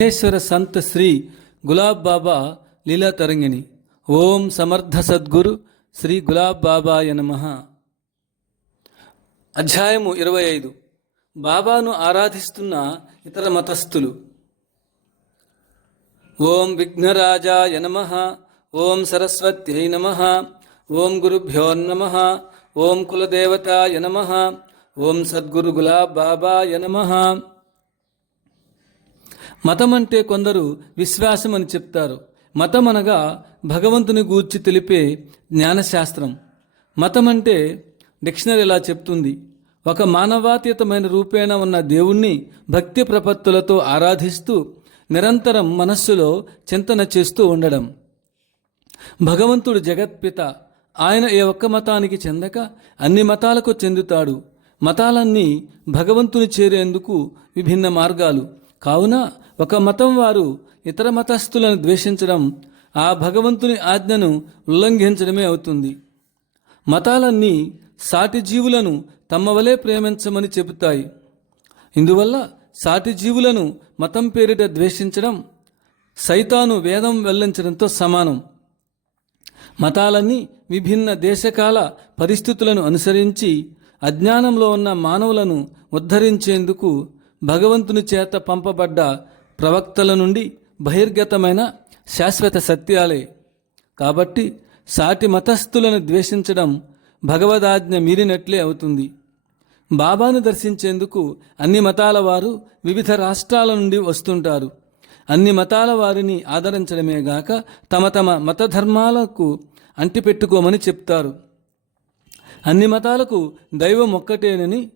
విఘ్నేశ్వర సంత శ్రీ గులాబ్ బాబా లీలా తరంగిణి. ఓం సమర్థ సద్గురు శ్రీ గులాబ్ బాబాయ నమ. అధ్యాయము ఇరవై ఐదు. బాబాను ఆరాధిస్తున్న ఇతర మతస్థులు. ఓం విఘ్నరాజాయ నమ. ఓం సరస్వత్యై నమ. ఓం గురుభ్యో నమ. ఓం కులదేవతాయ నమ. ఓం సద్గురు గులాబ్ బాబాయ నమ. మతం అంటే కొందరు విశ్వాసం అని చెప్తారు. మతం అనగా భగవంతుని గూర్చి తెలిపే జ్ఞానశాస్త్రం. మతం అంటే డిక్షనరీ ఇలా చెప్తుంది? ఒక మానవాతీతమైన రూపేణ ఉన్న దేవుణ్ణి భక్తి ప్రపత్తులతో ఆరాధిస్తూ నిరంతరం మనస్సులో చింతన చేస్తూ ఉండడం. భగవంతుడు జగత్పిత ఆయన ఏ ఒక్క మతానికి చెందక అన్ని మతాలకు చెందుతాడు. మతాలన్నీ భగవంతుని చేరేందుకు విభిన్న మార్గాలు. కావున ఒక మతం వారు ఇతర మతస్థులను ద్వేషించడం ఆ భగవంతుని ఆజ్ఞను ఉల్లంఘించడమే అవుతుంది. మతాలన్నీ సాటి జీవులను తమ వలె ప్రేమించమని చెబుతాయి. ఇందువల్ల సాటి జీవులను మతం పేరిట ద్వేషించడం సైతాను వేదం వెల్లించడంతో సమానం. మతాలన్నీ విభిన్న దేశకాల పరిస్థితులను అనుసరించి అజ్ఞానంలో ఉన్న మానవులను ఉద్ధరించేందుకు భగవంతుని చేత పంపబడ్డ ప్రవక్తల నుండి బహిర్గతమైన శాశ్వత సత్యాలే. కాబట్టి సాటి మతస్థులను ద్వేషించడం భగవదాజ్ఞ మీరినట్లే అవుతుంది. బాబాను దర్శించేందుకు అన్ని మతాల వారు వివిధ రాష్ట్రాల నుండి వస్తుంటారు. అన్ని మతాల వారిని ఆదరించడమే గాక తమ తమ మత ధర్మాలకు అంటిపెట్టుకోమని చెప్తారు. అన్ని మతాలకు దైవం ఒక్కటేనని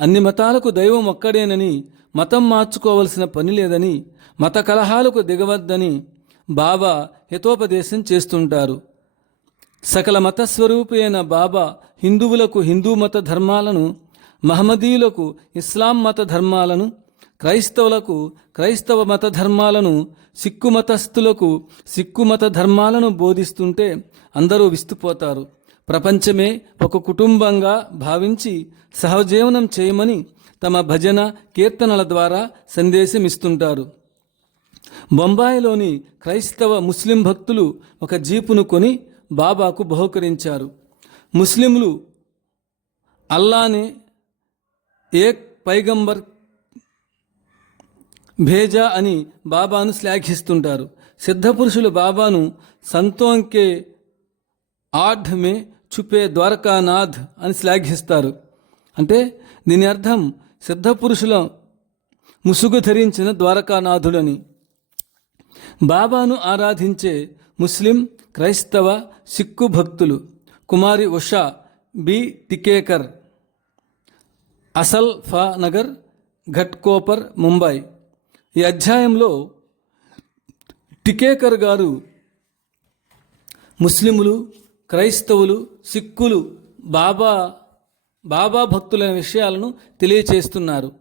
అన్ని మతాలకు దైవం ఒక్కడేనని మతం మార్చుకోవలసిన పని లేదని మత కలహాలకు దిగవద్దని బాబా హితోపదేశం చేస్తుంటారు. సకల మతస్వరూపి అయిన బాబా హిందువులకు హిందూ మత ధర్మాలను మహమ్మదీయులకు ఇస్లాం మత ధర్మాలను క్రైస్తవులకు క్రైస్తవ మత ధర్మాలను సిక్కు మతస్థులకు సిక్కు మత ధర్మాలను బోధిస్తుంటే అందరూ విస్తుపోతారు. ప్రపంచమే ఒక కుటుంబంగా భావించి సహజీవనం చేయమని తమ భజన కీర్తనల ద్వారా సందేశం ఇస్తుంటారు బొంబాయిలోని క్రైస్తవ ముస్లిం భక్తులు ఒక జీపును కొని బాబాకు బహుకరించారు. ముస్లింలు అల్లానే ఏక్ పైగంబర్ భేజా అని బాబాను శ్లాఘిస్తుంటారు. సిద్ధపురుషులు బాబాను సంతోంకే ఆఢ్ మే చుపే ద్వారకానాథ్ అని శ్లాఘిస్తారు. అంటే దీని అర్థం సిద్ధపురుషుల ముసుగు ధరించిన ద్వారకానాథుడని. బాబాను ఆరాధించే ముస్లిం క్రైస్తవ సిక్కు భక్తులు కుమారి ఉషా బి. టికేకర్ అసల్ ఫా నగర్ ఘట్కోపర్ ముంబై. ఈ అధ్యాయంలో టికేకర్ గారు ముస్లిములు క్రైస్తవులు సిక్కులు బాబా బాబా భక్తులైన విషయాలను తెలియచేస్తున్నారు.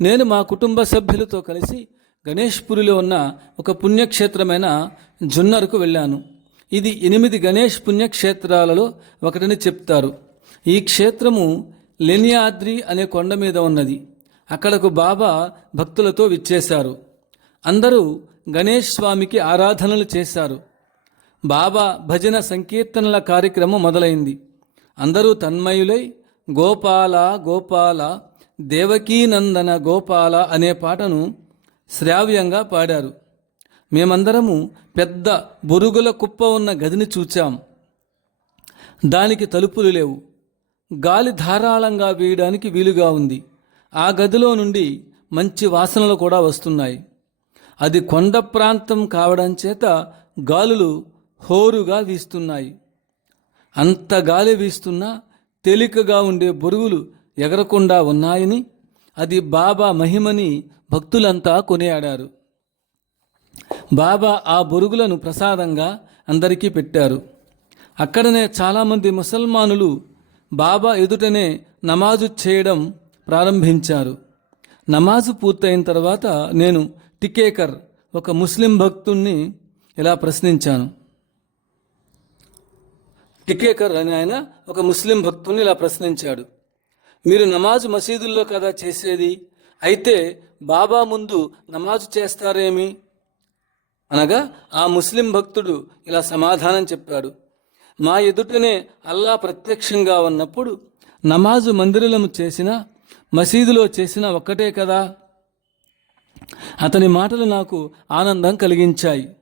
నేను మా కుటుంబ సభ్యులతో కలిసి గణేష్పురిలో ఉన్న ఒక పుణ్యక్షేత్రమైన జున్నర్కు వెళ్ళాను. ఇది ఎనిమిది గణేష్ పుణ్యక్షేత్రాలలో ఒకటని చెప్తారు. ఈ క్షేత్రము లెనియాద్రి అనే కొండ మీద ఉన్నది. అక్కడకు బాబా భక్తులతో విచ్చేశారు. అందరూ గణేష్ స్వామికి ఆరాధనలు చేశారు. బాబా భజన సంకీర్తనల కార్యక్రమం మొదలైంది. అందరూ తన్మయులై గోపాల గోపాల దేవకీనందన గోపాల అనే పాటను శ్రావ్యంగా పాడారు. మేమందరము పెద్ద బొరుగుల కుప్ప ఉన్న గదిని చూచాం. దానికి తలుపులు లేవు. గాలి ధారాళంగా వేయడానికి వీలుగా ఉంది. ఆ గదిలో నుండి మంచి వాసనలు కూడా వస్తున్నాయి. అది కొండ ప్రాంతం కావడం చేత గాలులు హోరుగా వీస్తున్నాయి. అంత గాలి వీస్తున్నా తేలికగా ఉండే బొరుగులు ఎగరకుండా ఉన్నాయని అది బాబా మహిమని భక్తులంతా కొనియాడారు. బాబా ఆ బొరుగులను ప్రసాదంగా అందరికీ పెట్టారు. అక్కడనే చాలామంది ముసల్మానులు బాబా ఎదుటనే నమాజు చేయడం ప్రారంభించారు. నమాజు పూర్తయిన తర్వాత నేను టికేకర్ ఒక ముస్లిం భక్తుణ్ణి ఇలా ప్రశ్నించాను. టికేకర్ అని ఆయన ఒక ముస్లిం భక్తుని ఇలా ప్రశ్నించాడు. మీరు నమాజ్ మసీదుల్లో కదా చేసేది? అయితే బాబా ముందు నమాజు చేస్తారేమి? అనగా ఆ ముస్లిం భక్తుడు ఇలా సమాధానం చెప్పాడు. మా ఎదుటనే అల్లా ప్రత్యక్షంగా ఉన్నప్పుడు నమాజు మందిరలము చేసిన మసీదులో చేసిన ఒక్కటే కదా? అతని మాటలు నాకు ఆనందం కలిగించాయి.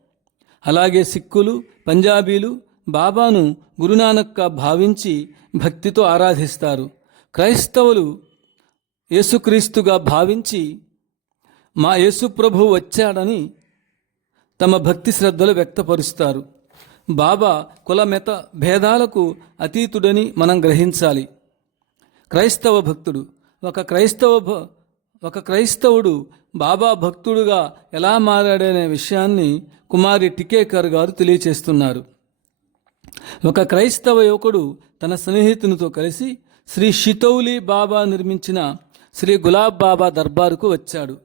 అలాగే సిక్కులు పంజాబీలు బాబాను గురునానక్గా భావించి భక్తితో ఆరాధిస్తారు. క్రైస్తవులు యేసుక్రీస్తుగా భావించి మా యేసు ప్రభు వచ్చాడని తమ భక్తి శ్రద్ధలు వ్యక్తపరుస్తారు. బాబా కులమెత భేదాలకు అతీతుడని మనం గ్రహించాలి. క్రైస్తవ భక్తుడు ఒక క్రైస్తవ భ- ఒక క్రైస్తవుడు బాబా భక్తుడుగా ఎలా మారాడనే విషయాన్ని కుమారి టికేకర్ గారు తెలియచేస్తున్నారు. ఒక క్రైస్తవ యువకుడు తన స్నేహితునితో కలిసి శ్రీ షితౌలి బాబా నిర్మించిన శ్రీ గులాబ్ బాబా దర్బారుకు వచ్చాడు.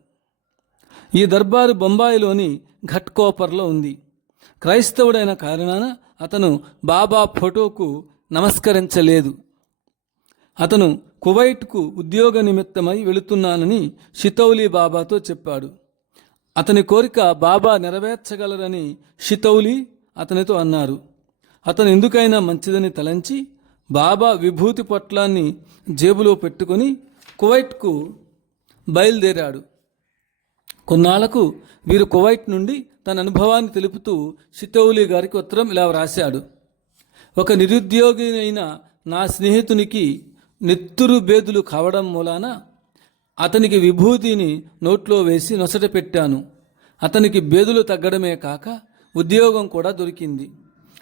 ఈ దర్బారు బొంబాయిలోని ఘట్కోపర్లో ఉంది. క్రైస్తవుడైన కారణాన అతను బాబా ఫోటోకు నమస్కరించలేదు. అతను కువైట్కు ఉద్యోగ నిమిత్తమై వెళుతున్నానని షితౌలి బాబాతో చెప్పాడు. అతని కోరిక బాబా నెరవేర్చగలరని షితౌలి అతనితో అన్నారు. అతను ఎందుకైనా మంచిదని తలంచి బాబా విభూతి పొట్లాన్ని జేబులో పెట్టుకొని కువైట్కు బయలుదేరాడు. కొన్నాళ్ళకు వీరు కువైట్ నుండి తన అనుభవాన్ని తెలుపుతూ షితౌలి గారికి ఉత్తరం ఇలా వ్రాశాడు. ఒక నిరుద్యోగి అయిన నా స్నేహితునికి నెత్తురు బేదులు కావడం మూలాన అతనికి విభూతిని నోట్లో వేసి నొసట పెట్టాను. అతనికి బేదులు తగ్గడమే కాక ఉద్యోగం కూడా దొరికింది.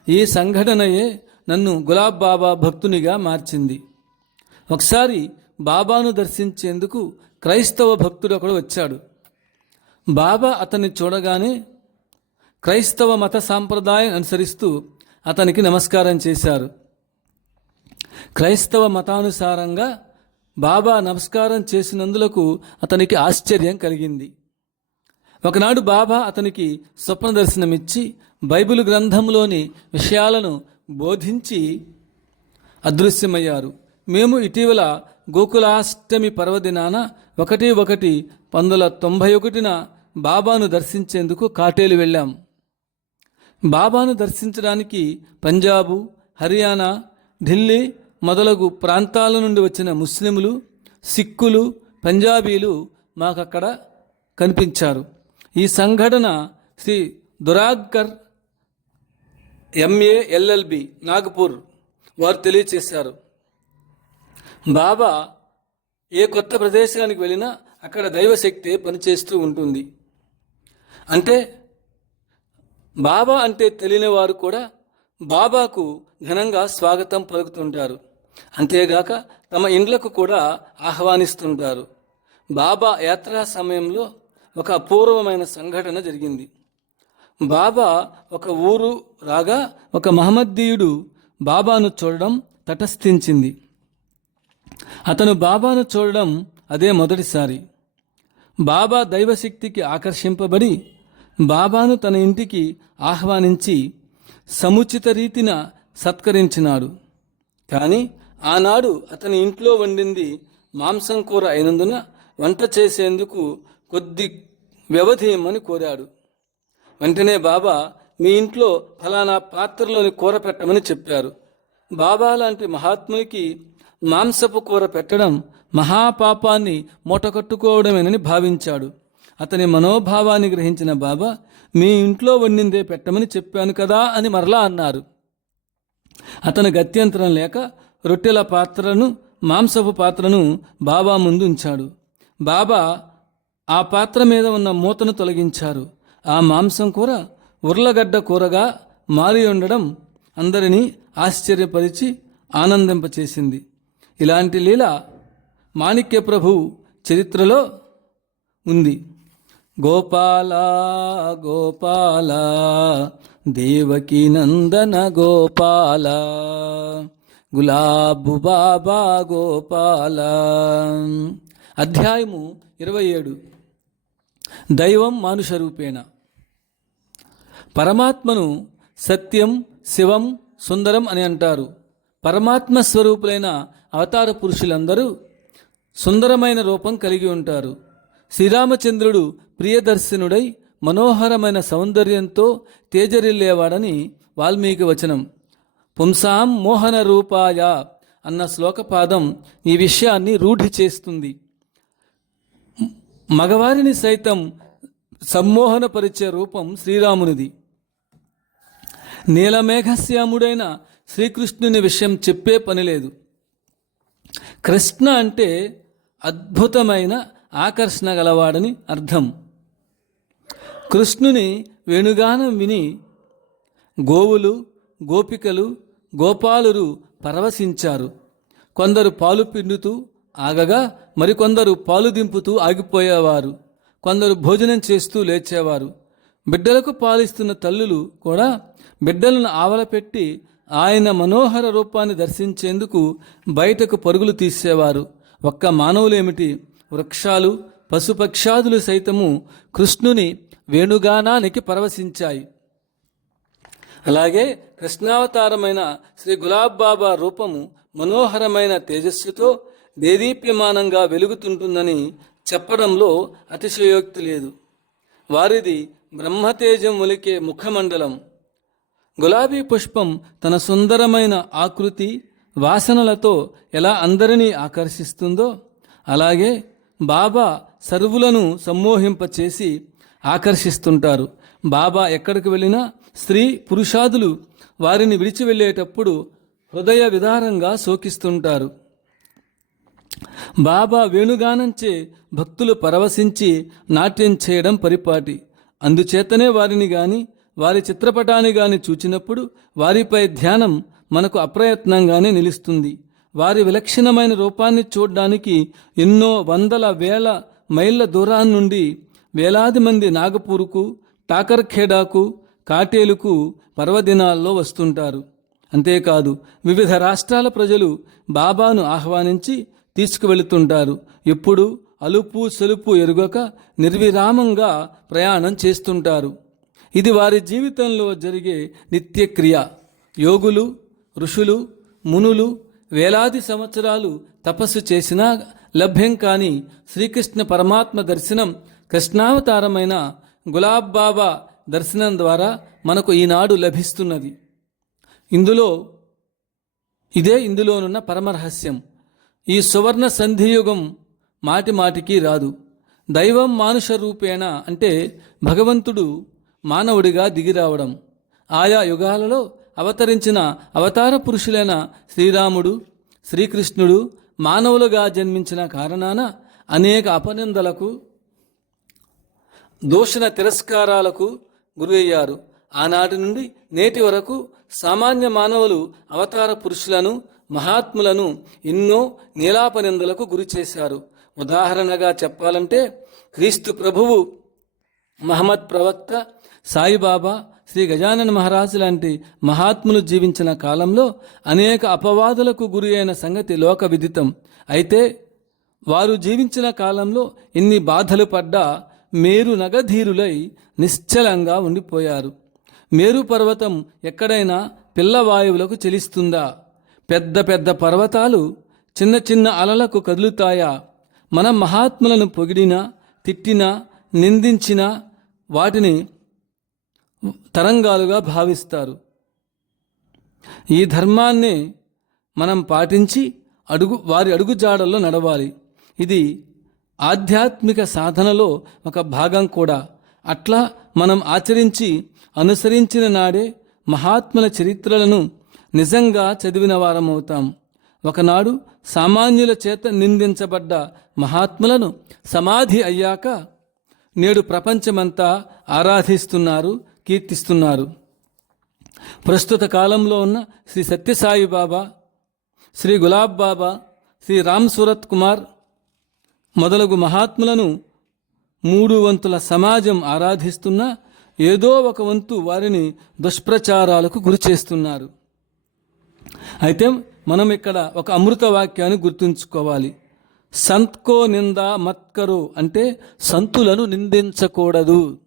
ఈ సంఘటనయే నన్ను గులాబ్ బాబా భక్తునిగా మార్చింది. ఒకసారి బాబాను దర్శించేందుకు క్రైస్తవ భక్తుడు ఒకడు వచ్చాడు. బాబా అతన్ని చూడగానే క్రైస్తవ మత సాంప్రదాయం అనుసరిస్తూ అతనికి నమస్కారం చేశారు. క్రైస్తవ మతానుసారంగా బాబా నమస్కారం చేసినందులకు అతనికి ఆశ్చర్యం కలిగింది. ఒకనాడు బాబా అతనికి స్వప్న దర్శనమిచ్చి బైబిల్ గ్రంథంలోని విషయాలను బోధించి అదృశ్యమయ్యారు. మేము ఇటీవల గోకులాష్టమి పర్వదినాన ఒకటి ఒకటి పంతొమ్మిది వందల తొంభై ఒకటిన బాబాను దర్శించేందుకు కాటేలు వెళ్ళాం. బాబాను దర్శించడానికి పంజాబు హర్యానా ఢిల్లీ మొదలగు ప్రాంతాల నుండి వచ్చిన ముస్లింలు సిక్కులు పంజాబీలు మాకక్కడ కనిపించారు. ఈ సంఘటన శ్రీ దురాగ్కర్ ఎంఏ ఎల్ఎల్బి నాగపూర్ వారు తెలియచేశారు. బాబా ఏ కొత్త ప్రదేశానికి వెళ్ళినా అక్కడ దైవశక్తి పనిచేస్తూ ఉంటుంది. అంటే బాబా అంటే తెలియని వారు కూడా బాబాకు ఘనంగా స్వాగతం పలుకుతుంటారు. అంతేగాక తమ ఇండ్లకు కూడా ఆహ్వానిస్తుంటారు. బాబా యాత్రా సమయంలో ఒక అపూర్వమైన సంఘటన జరిగింది. బాబా ఒక ఊరు రాగా ఒక మహమ్మద్దీయుడు బాబాను చూడడం తటస్థించింది. అతను బాబాను చూడడం అదే మొదటిసారి. బాబా దైవశక్తికి ఆకర్షింపబడి బాబాను తన ఇంటికి ఆహ్వానించి సముచిత రీతిన సత్కరించినాడు. కానీ ఆనాడు అతని ఇంట్లో వండింది మాంసం కూర అయినందున వంట చేసేందుకు కొద్ది వ్యవధేయమని కోరాడు. వెంటనే బాబా మీ ఇంట్లో ఫలానా పాత్రలోని కూర పెట్టమని చెప్పారు. బాబా లాంటి మహాత్మునికి మాంసపు కూర పెట్టడం మహాపాపాన్ని మూటకట్టుకోవడమేనని భావించాడు. అతని మనోభావాన్ని గ్రహించిన బాబా మీ ఇంట్లో వండిందే పెట్టమని చెప్పాను కదా అని మరలా అన్నారు. అతను గత్యంతరం లేక రొట్టెల పాత్రను మాంసపు పాత్రను బాబా ముందు ఉంచాడు బాబా ఆ పాత్ర మీద ఉన్న మూతను తొలగించారు. ఆ మాంసం కూర ఉర్లగడ్డ కూరగా మారి ఉండడం అందరినీ ఆశ్చర్యపరిచి ఆనందింపచేసింది. ఇలాంటి లీల మాణిక్య ప్రభు చరిత్రలో ఉంది. గోపాల గోపాల దేవకి నందన గోపాల గులాబు బాబా గోపాల. అధ్యాయము ఇరవై ఏడు. దైవం మానుష రూపేణ పరమాత్మను సత్యం శివం సుందరం అని అంటారు. పరమాత్మ స్వరూపులైన అవతార పురుషులందరూ సుందరమైన రూపం కలిగి ఉంటారు. శ్రీరామచంద్రుడు ప్రియదర్శనుడై మనోహరమైన సౌందర్యంతో తేజరిల్లేవాడని వాల్మీకి వచనం. పుంసాం మోహన రూపాయ అన్న శ్లోకపాదం ఈ విషయాన్ని రూఢి చేస్తుంది. మగవారిని సైతం సమ్మోహనపరిచే రూపం శ్రీరామునిది. నీలమేఘశ్యాముడైన శ్రీకృష్ణుని విషయం చెప్పే పని లేదు. కృష్ణ అంటే అద్భుతమైన ఆకర్షణ గలవాడని అర్థం. కృష్ణుని వేణుగానం విని గోవులు గోపికలు గోపాలురు పరవశించారు. కొందరు పాలు పిండుతూ ఆగగా మరికొందరు పాలు దింపుతూ ఆగిపోయేవారు. కొందరు భోజనం చేస్తూ లేచేవారు. బిడ్డలకు పాలిస్తున్న తల్లులు కూడా బిడ్డలను ఆవలపెట్టి ఆయన మనోహర రూపాన్ని దర్శించేందుకు బయటకు పరుగులు తీసేవారు. ఒక్క మానవులేమిటి? వృక్షాలు పశుపక్షాదులు సైతము కృష్ణుని వేణుగానానికి పరవశించాయి. అలాగే కృష్ణావతారమైన శ్రీ గులాబ్ బాబా రూపము మనోహరమైన తేజస్సుతో దేదీప్యమానంగా వెలుగుతుంటుందని చెప్పడంలో అతిశయోక్తి లేదు. వారిది బ్రహ్మతేజం ఒలికే ముఖమండలం. గులాబీ పుష్పం తన సుందరమైన ఆకృతి వాసనలతో ఎలా అందరినీ ఆకర్షిస్తుందో అలాగే బాబా సర్వులను సమ్మోహింపచేసి ఆకర్షిస్తుంటారు. బాబా ఎక్కడికి వెళ్ళినా స్త్రీ పురుషాదులు వారిని విడిచి వెళ్ళేటప్పుడు హృదయ విదారంగా శోకిస్తుంటారు. బాబా వేణుగానంచే భక్తులు పరవశించి నాట్యం చేయడం పరిపాటి. అందుచేతనే వారిని గాని వారి చిత్రపటాన్ని గాని చూచినప్పుడు వారిపై ధ్యానం మనకు అప్రయత్నంగానే నిలుస్తుంది. వారి విలక్షణమైన రూపాన్ని చూడ్డానికి ఎన్నో వందల వేల మైళ్ళ దూరాన్ని నుండి వేలాది మంది నాగపూర్కు టాకర్ఖేడాకు కాటేలుకు పర్వదినాల్లో వస్తుంటారు. అంతేకాదు వివిధ రాష్ట్రాల ప్రజలు బాబాను ఆహ్వానించి తీసుకువెళుతుంటారు. ఎప్పుడు అలుపు సలుపు ఎరుగక నిర్విరామంగా ప్రయాణం చేస్తుంటారు. ఇది వారి జీవితంలో జరిగే నిత్యక్రియ. యోగులు ఋషులు మునులు వేలాది సంవత్సరాలు తపస్సు చేసినా లభ్యం కాని శ్రీకృష్ణ పరమాత్మ దర్శనం కృష్ణావతారమైన గులాబ్ బాబా దర్శనం ద్వారా మనకు ఈనాడు లభిస్తున్నది. ఇందులో ఇదే ఇందులోనున్న పరమరహస్యం. ఈ సువర్ణ సంధియుగం మాటి మాటికి రాదు. దైవం మానుష రూపేణ అంటే భగవంతుడు మానవుడిగా దిగిరావడం. ఆయా యుగాలలో అవతరించిన అవతార పురుషులైన శ్రీరాముడు శ్రీకృష్ణుడు మానవులుగా జన్మించిన కారణాన అనేక అపనిందలకు దూషణ తిరస్కారాలకు గురయ్యారు. ఆనాటి నుండి నేటి వరకు సామాన్య మానవులు అవతార పురుషులను మహాత్ములను ఎన్నో నీలాపనిందలకు గురి చేశారు ఉదాహరణగా చెప్పాలంటే క్రీస్తు ప్రభువు మహమ్మద్ ప్రవక్త సాయిబాబా శ్రీ గజానన్ మహారాజ్ లాంటి మహాత్ములు జీవించిన కాలంలో అనేక అపవాదులకు గురి అయిన సంగతి లోక విదితం. అయితే వారు జీవించిన కాలంలో ఎన్ని బాధలు పడ్డా మేరు నగధీరులై నిశ్చలంగా ఉండిపోయారు. మేరు పర్వతం ఎక్కడైనా పిల్లవాయువులకు చెలిస్తుందా? పెద్ద పెద్ద పర్వతాలు చిన్న చిన్న అలలకు కదులుతాయా? మన మహాత్ములను పొగిడినా తిట్టినా నిందించినా వాటిని తరంగాలుగా భావిస్తారు. ఈ ధర్మాన్ని మనం పాటించి అడుగు వారి అడుగుజాడల్లో నడవాలి. ఇది ఆధ్యాత్మిక సాధనలో ఒక భాగం కూడా. అట్లా మనం ఆచరించి అనుసరించిన నాడే మహాత్ముల చరిత్రలను నిజంగా చదివిన వారమవుతాం. ఒకనాడు సామాన్యుల చేత నిందించబడ్డ మహాత్ములను సమాధి అయ్యాక నేడు ప్రపంచమంతా ఆరాధిస్తున్నారు కీర్తిస్తున్నారు. ప్రస్తుత కాలంలో ఉన్న శ్రీ సత్యసాయి బాబా శ్రీ గులాబ్ బాబా శ్రీ రామ్ సూరత్ కుమార్ మొదలగు మహాత్ములను మూడు వంతుల సమాజం ఆరాధిస్తున్నా ఏదో ఒక వంతు వారిని దుష్ప్రచారాలకు గురి చేస్తున్నారు. అయితే మనం ఇక్కడ ఒక అమృత వాక్యాన్ని గుర్తుంచుకోవాలి. సంత్కో నింద మత్కరు అంటే సంతులను నిందించకూడదు.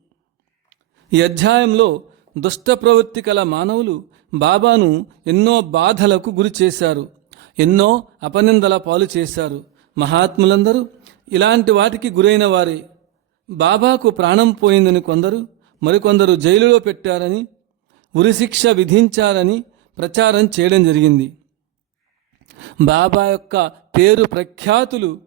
ఈ అధ్యాయంలో దుష్ట ప్రవృత్తి కల మానవులు బాబాను ఎన్నో బాధలకు గురి చేశారు ఎన్నో అపనిందల పాలు చేశారు. మహాత్ములందరూ ఇలాంటి వాటికి గురైన వారే. బాబాకు ప్రాణం పోయిందని కొందరు మరికొందరు జైలులో పెట్టారని ఉరిశిక్ష విధించారని ప్రచారం చేయడం జరిగింది. బాబా యొక్క పేరు ప్రఖ్యాతులు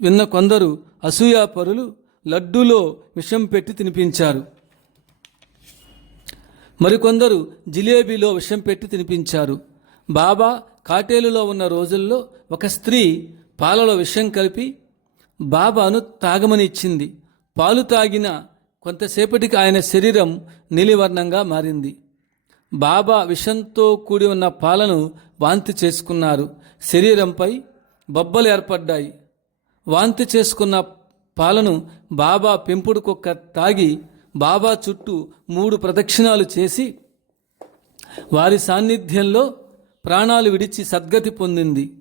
విన్న కొందరు అసూయాపరులు లడ్డూలో విషం పెట్టి తినిపించారు. మరికొందరు జిలేబీలో విషం పెట్టి తినిపించారు. బాబా కాటేలులో ఉన్న రోజుల్లో ఒక స్త్రీ పాలలో విషం కలిపి బాబాను తాగమని ఇచ్చింది. పాలు తాగిన కొంతసేపటికి ఆయన శరీరం నీలివర్ణంగా మారింది. బాబా విషంతో కూడి ఉన్న పాలను వాంతి చేసుకున్నారు. శరీరంపై బొబ్బలు ఏర్పడ్డాయి. వాంతి చేసుకున్న పాలను బాబా పెంపుడు కుక్క తాగి బాబా చుట్టూ మూడు ప్రదక్షిణాలు చేసి వారి సాన్నిధ్యంలో ప్రాణాలు విడిచి సద్గతి పొందింది.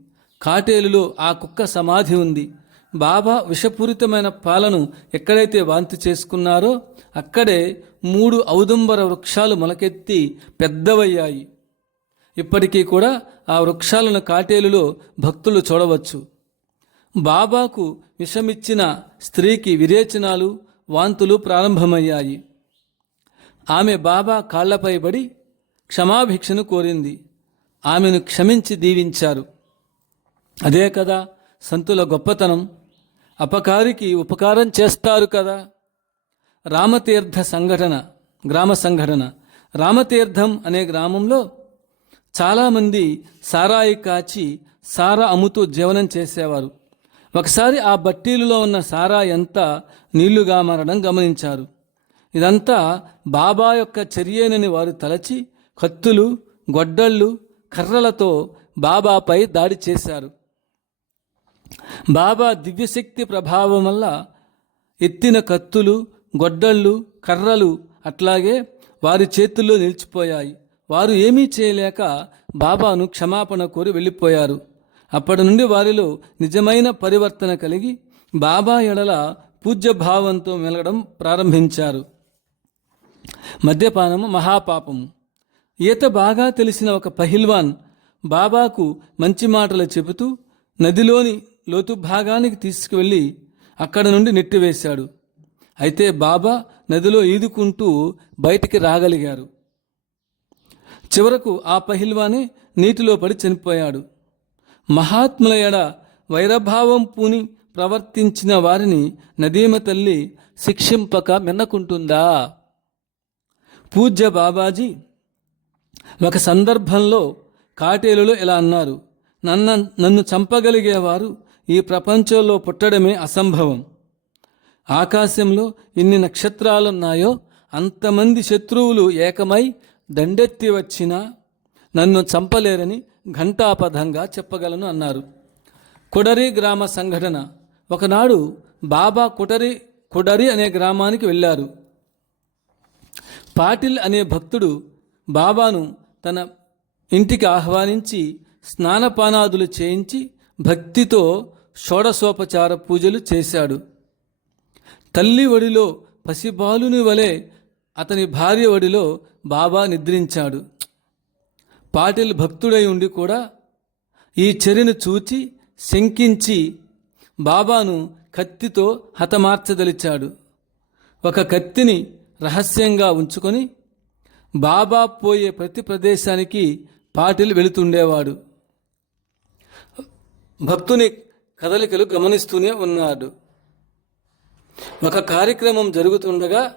కాటేలులో ఆ కుక్క సమాధి ఉంది. బాబా విషపూరితమైన పాలను ఎక్కడైతే వాంతి చేసుకున్నారో అక్కడే మూడు ఔదుంబర వృక్షాలు మొలకెత్తి పెద్దవయ్యాయి. ఇప్పటికీ కూడా ఆ వృక్షాలను కాటేలులో భక్తులు చూడవచ్చు. బాబాకు విషమిచ్చిన స్త్రీకి విరేచనాలు వాంతులు ప్రారంభమయ్యాయి. ఆమె బాబా కాళ్ళపై పడి క్షమాభిక్షను కోరింది. ఆమెను క్షమించి దీవించారు. అదే కదా సంతుల గొప్పతనం. అపకారికి ఉపకారం చేస్తారు కదా. రామతీర్థ సంఘటన గ్రామ సంఘటన. రామతీర్థం అనే గ్రామంలో చాలామంది సారాయి కాచి సారా అమ్ముతూ జీవనం చేసేవారు. ఒకసారి ఆ బట్టీలులో ఉన్న సారా ఎంత నీళ్ళుగా మారడం గమనించారు. ఇదంతా బాబా యొక్క చర్యేనని వారు తలచి కత్తులు గొడ్డళ్ళు కర్రలతో బాబాపై దాడి చేశారు. బాబా దివ్యశక్తి ప్రభావం వల్ల ఎత్తిన కత్తులు గొడ్డళ్ళు కర్రలు అట్లాగే వారి చేతుల్లో నిలిచిపోయాయి. వారు ఏమీ చేయలేక బాబాను క్షమాపణ కోరి వెళ్ళిపోయారు. అప్పటి నుండి వారిలో నిజమైన పరివర్తన కలిగి బాబా ఎడల పూజ్యభావంతో మెలగడం ప్రారంభించారు. మద్యపానము మహాపాపము. ఈత బాగా తెలిసిన ఒక పహిల్వాన్ బాబాకు మంచి మాటలు చెబుతూ నదిలోని లోతు భాగానికి తీసుకువెళ్ళి అక్కడ నుండి నెట్టివేశాడు. అయితే బాబా నదిలో ఈదుకుంటూ బయటికి రాగలిగారు. చివరకు ఆ పహిల్వానే నీటిలో పడి చనిపోయాడు. మహాత్ముల ఎడ వైరభావం పూని ప్రవర్తించిన వారిని నదీమ తల్లి శిక్షింపక మిన్నకుంటుందా? పూజ్య బాబాజీ ఒక సందర్భంలో కాటేలులో ఇలా అన్నారు నన్న నన్ను చంపగలిగేవారు ఈ ప్రపంచంలో పుట్టడమే అసంభవం. ఆకాశంలో ఎన్ని నక్షత్రాలున్నాయో అంతమంది శత్రువులు ఏకమై దండెత్తి వచ్చినా నన్ను చంపలేరని ఘంటాపథంగా చెప్పగలను అన్నారు. కొడరి గ్రామ సంఘటన. ఒకనాడు బాబా కుటరి కొడరి అనే గ్రామానికి వెళ్ళారు. పాటిల్ అనే భక్తుడు బాబాను తన ఇంటికి ఆహ్వానించి స్నానపానాదులు చేయించి భక్తితో షోడశోపచార పూజలు చేశాడు. తల్లి ఒడిలో పసిబాలుని వలె అతని భార్య ఒడిలో బాబా నిద్రించాడు. పాటిల్ భక్తుడై ఉండి కూడా ఈ చర్యను చూచి శంకించి బాబాను కత్తితో హతమార్చదలిచాడు. ఒక కత్తిని రహస్యంగా ఉంచుకొని బాబా పోయే ప్రతి ప్రదేశానికి పాటిల్ వెళుతుండేవాడు. భక్తుని కదలికలు గమనిస్తూనే ఉన్నాడు. ఒక కార్యక్రమం జరుగుతుండగా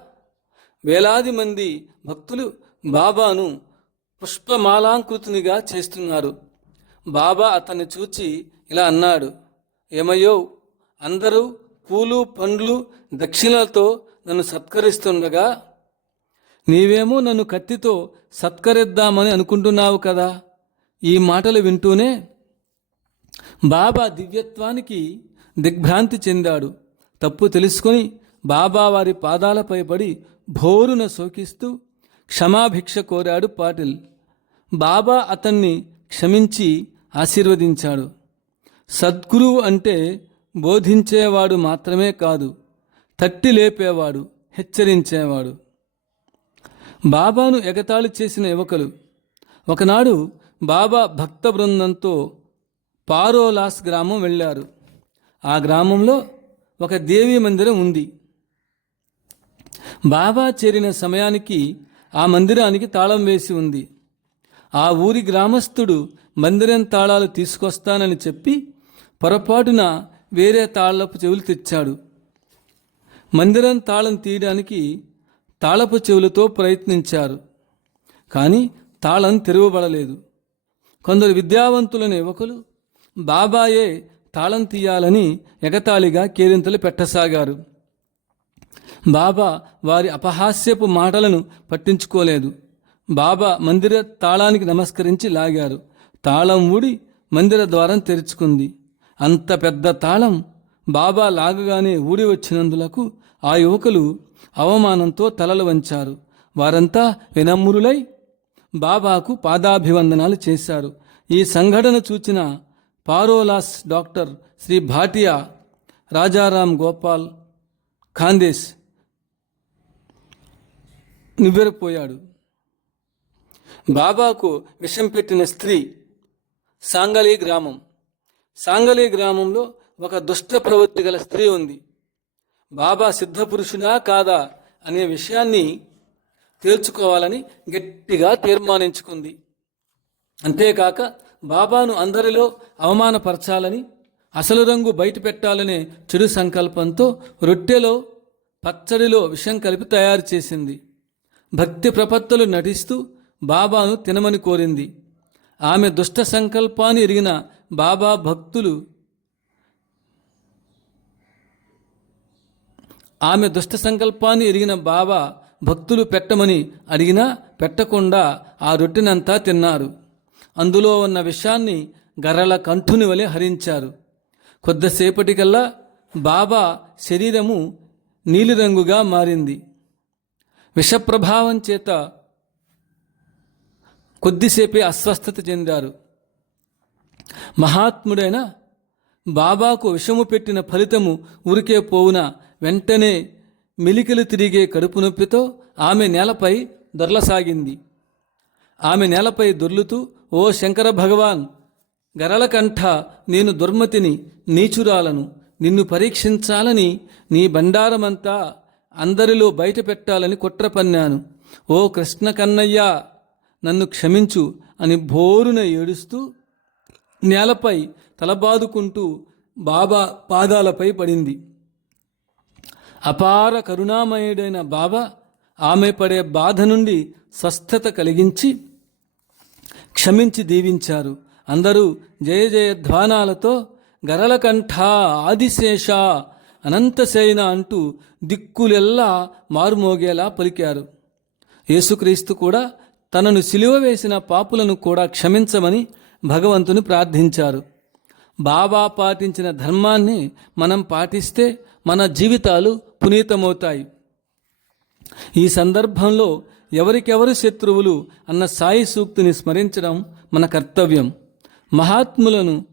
వేలాది మంది భక్తులు బాబాను పుష్పమాలాంకృతునిగా చేస్తున్నారు. బాబా అతన్ని చూచి ఇలా అన్నాడు ఏమయ్యో అందరూ పూలు పండ్లు దక్షిణలతో నన్ను సత్కరిస్తుండగా నీవేమో నన్ను కత్తితో సత్కరిద్దామని అనుకుంటున్నావు కదా. ఈ మాటలు వింటూనే బాబా దివ్యత్వానికి దిగ్భ్రాంతి చెందాడు. తప్పు తెలుసుకొని బాబా వారి పాదాలపై పడి భోరున శోకిస్తూ క్షమాభిక్ష కోరాడు పాటిల్. బాబా అతన్ని క్షమించి ఆశీర్వదించాడు. సద్గురువు అంటే బోధించేవాడు మాత్రమే కాదు తట్టి లేపేవాడు హెచ్చరించేవాడు. బాబాను ఎగతాళి చేసిన యువకులు ఒకనాడు బాబా భక్త బృందంతో పారోలాస్ గ్రామం వెళ్ళారు. ఆ గ్రామంలో ఒక దేవీ మందిరం ఉంది. బాబా చేరిన సమయానికి ఆ మందిరానికి తాళం వేసి ఉంది. ఆ ఊరి గ్రామస్థుడు మందిరం తాళాలు తీసుకొస్తానని చెప్పి పొరపాటున వేరే తాళపు చెవులు తెచ్చాడు. మందిరం తాళం తీయడానికి తాళపు చెవులతో ప్రయత్నించారు. కానీ తాళం తెరవబడలేదు. కొందరు విద్యావంతులైన యువకులు బాబాయే తాళం తీయాలని ఎగతాళిగా కేరింతలు పెట్టసాగారు. బాబా వారి అపహాస్యపు మాటలను పట్టించుకోలేదు. బాబా మందిర తాళానికి నమస్కరించి లాగారు. తాళం ఊడి మందిర ద్వారం తెరుచుకుంది. అంత పెద్ద తాళం బాబా లాగగానే ఊడి వచ్చినందులకు ఆ యువకులు అవమానంతో తలలు వంచారు. వారంతా వినమ్మురులై బాబాకు పాదాభివందనాలు చేశారు. ఈ సంఘటన చూచిన పారోలాస్ డాక్టర్ శ్రీ భాటియా రాజారాం గోపాల్ ఖాందేశ్ నివ్వెరపోయాడు. బాబాకు విషం పెట్టిన స్త్రీ సాంగలి గ్రామం. సాంగలి గ్రామంలో ఒక దుష్ట ప్రవృత్తి గల స్త్రీ ఉంది. బాబా సిద్ధపురుషుడా కాదా అనే విషయాన్ని తేల్చుకోవాలని గట్టిగా తీర్మానించుకుంది. అంతేకాక బాబాను అందరిలో అవమానపరచాలని అసలు రంగు బయట పెట్టాలనే చెడు సంకల్పంతో రొట్టెలో పచ్చడిలో విషం కలిపి తయారు చేసింది. భక్తి ప్రపత్తులు నటిస్తూ బాబాను తినమని కోరింది. ఆమె దుష్ట సంకల్పాన్ని ఎరిగిన బాబా భక్తులు ఆమె దుష్ట సంకల్పాన్ని ఎరిగిన బాబా భక్తులు పెట్టమని అడిగినా పెట్టకుండా ఆ రొట్టెనంతా తిన్నారు. అందులో ఉన్న విషాన్ని గర్రల కంఠుని వలె హరించారు. కొద్దిసేపటికల్లా బాబా శరీరము నీలిరంగుగా మారింది. విషప్రభావం చేత కొద్దిసేపే అస్వస్థత చెందారు. మహాత్ముడైన బాబాకు విషము పెట్టిన ఫలితము ఉరికే పోవున వెంటనే మెలికలు తిరిగే కడుపు నొప్పితో ఆమె నేలపై దొరలసాగింది. ఆమె నేలపై దొర్లుతూ ఓ శంకర భగవాన్ గరళకంఠ నేను దుర్మతిని నీచురాలను నిన్ను పరీక్షించాలని నీ బండారమంతా అందరిలో బయట పెట్టాలని కుట్ర పన్నాను. ఓ కృష్ణ కన్నయ్య నన్ను క్షమించు అని బోరున ఏడుస్తూ నేలపై తలబాదుకుంటూ బాబా పాదాలపై పడింది. అపార కరుణామయుడైన బాబా ఆమె పడే బాధ నుండి స్వస్థత కలిగించి క్షమించి దీవించారు. అందరూ జయ జయ ధ్వానాలతో గరళకంఠ ఆదిశేష అనంతసేన అంటూ దిక్కులెల్లా మారుమోగేలా పలికారు. యేసుక్రీస్తు కూడా తనను సిలువ వేసిన పాపులను కూడా క్షమించమని భగవంతుని ప్రార్థించారు. బాబా పాటించిన ధర్మాన్ని మనం పాటిస్తే మన జీవితాలు పునీతమవుతాయి. ఈ సందర్భంలో ఎవరికెవరు శత్రువులు అన్న సాయి సూక్తిని స్మరించడం మన కర్తవ్యం. మహాత్ములను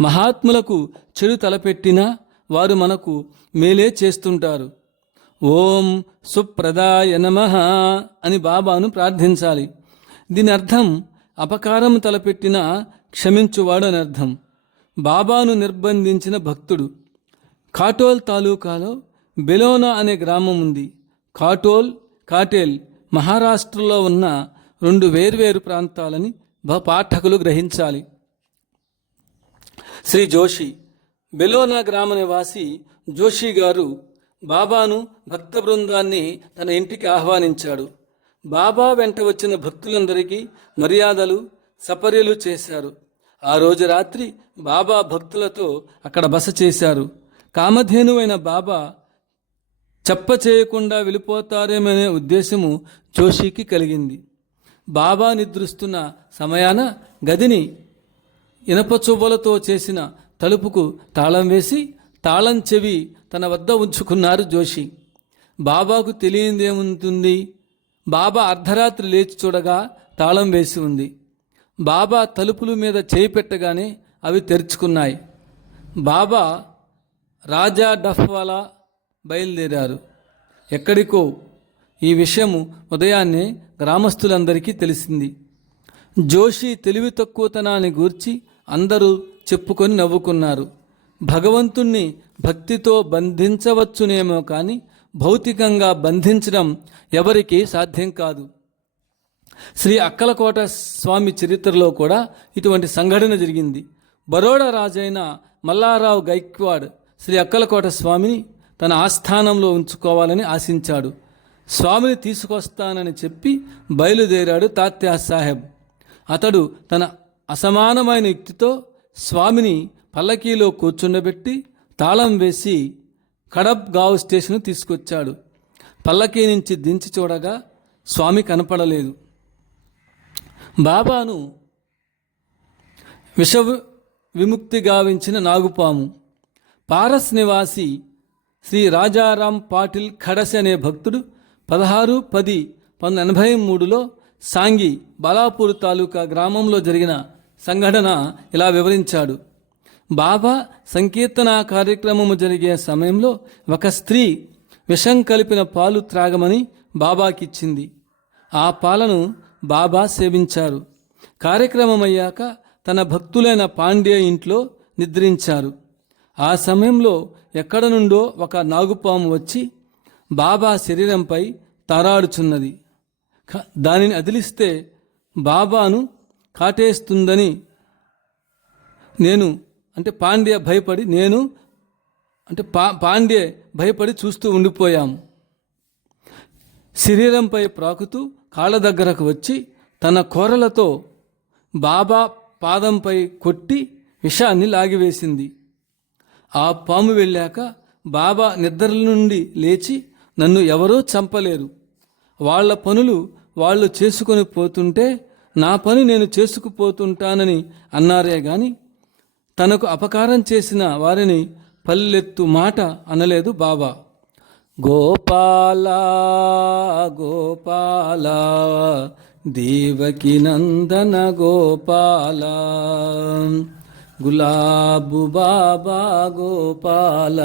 మహాత్ములకు చెడు తలపెట్టినా వారు మనకు మేలే చేస్తుంటారు. ఓం సుప్రదాయ నమ అని బాబాను ప్రార్థించాలి. దీని అర్థం అపకారం తలపెట్టిన క్షమించువాడు అని అర్థం బాబాను నిర్బంధించిన భక్తుడు. కాటోల్ తాలూకాలో బెలోనా అనే గ్రామం ఉంది. కాటోల్ కాటేల్ మహారాష్ట్రలో ఉన్న రెండు వేర్వేరు ప్రాంతాలని పాఠకులు గ్రహించాలి. శ్రీ జోషి బెలోనా గ్రామ నివాసి జోషి గారు బాబాను భక్త బృందాన్ని తన ఇంటికి ఆహ్వానించాడు. బాబా వెంట వచ్చిన భక్తులందరికీ మర్యాదలు సపర్యలు చేశారు. ఆ రోజు రాత్రి బాబా భక్తులతో అక్కడ బస చేశారు. కామధేనువైన బాబా చెప్ప చేయకుండా వెళ్ళిపోతారేమనే ఉద్దేశము జోషికి కలిగింది. బాబా నిద్రిస్తున్న సమయాన గదిని ఇనప చువ్వలతో చేసిన తలుపుకు తాళం వేసి తాళం చెవి తన వద్ద ఉంచుకున్నారు జోషి. బాబాకు తెలియదేముంటుంది? బాబా అర్ధరాత్రి లేచి చూడగా తాళం వేసి ఉంది. బాబా తలుపుల మీద చేయి పెట్టగానే అవి తెరుచుకున్నాయి. బాబా రాజా డఫ్వాలా బయలుదేరారు. ఎక్కడికో? ఈ విషయము ఉదయాన్నే గ్రామస్తులందరికీ తెలిసింది. జోషి తెలివి తక్కువతనాన్ని గూర్చి అందరూ చెప్పుకొని నవ్వుకున్నారు. భగవంతుణ్ణి భక్తితో బంధించవచ్చునేమో కానీ భౌతికంగా బంధించడం ఎవరికీ సాధ్యం కాదు. శ్రీ అక్కలకోట స్వామి చరిత్రలో కూడా ఇటువంటి సంఘటన జరిగింది. బరోడా రాజైన మల్లారావు గైక్వాడ్ శ్రీ అక్కలకోట స్వామిని తన ఆస్థానంలో ఉంచుకోవాలని ఆశించాడు. స్వామిని తీసుకొస్తానని చెప్పి బయలుదేరాడు తాత్యా సాహెబ్ అతడు తన అసమానమైన యుక్తితో స్వామిని పల్లకీలో కూర్చుండబెట్టి తాళం వేసి కడప్ గావ్ స్టేషన్ తీసుకొచ్చాడు. పల్లకీ నుంచి దించి చూడగా స్వామి కనపడలేదు. బాబాను విష విముక్తి గావించిన నాగుపాము. పారస్ నివాసి శ్రీ రాజారాం పాటిల్ ఖడస్ అనే భక్తుడు పదహారు పది పంతొమ్మిది ఎనభై మూడులో సాంగి బాలాపూర్ తాలూకా గ్రామంలో జరిగిన సంఘటన ఇలా వివరించాడు. బాబా సంకీర్తన కార్యక్రమము జరిగే సమయంలో ఒక స్త్రీ విషం కలిపిన పాలు త్రాగమని బాబాకిచ్చింది. ఆ పాలను బాబా సేవించారు. కార్యక్రమం అయ్యాక తన భక్తులైన పాండ్య ఇంట్లో నిద్రించారు. ఆ సమయంలో ఎక్కడ నుండో ఒక నాగుపాము వచ్చి బాబా శరీరంపై తరాడుచున్నది. దానిని అదిలిస్తే బాబాను కాటేస్తుందని నేను అంటే పాండ్య భయపడి నేను అంటే పా పాండ్య భయపడి చూస్తూ ఉండిపోయాము. శరీరంపై ప్రాకుతూ కాళ్ళ దగ్గరకు వచ్చి తన కోరలతో బాబా పాదంపై కొట్టి విషాన్ని లాగివేసింది. ఆ పాము వెళ్ళాక బాబా నిద్రల నుండి లేచి నన్ను ఎవరూ చంపలేరు. వాళ్ళ పనులు వాళ్ళు చేసుకొని పోతుంటే నా పని నేను చేసుకుపోతుంటానని అన్నారే గాని తనకు అపకారం చేసిన వారిని పల్లెత్తు మాట అనలేదు బాబా గోపాల గోపాల దేవకి నందన గోపాల. గులాబు బాబా గోపాల.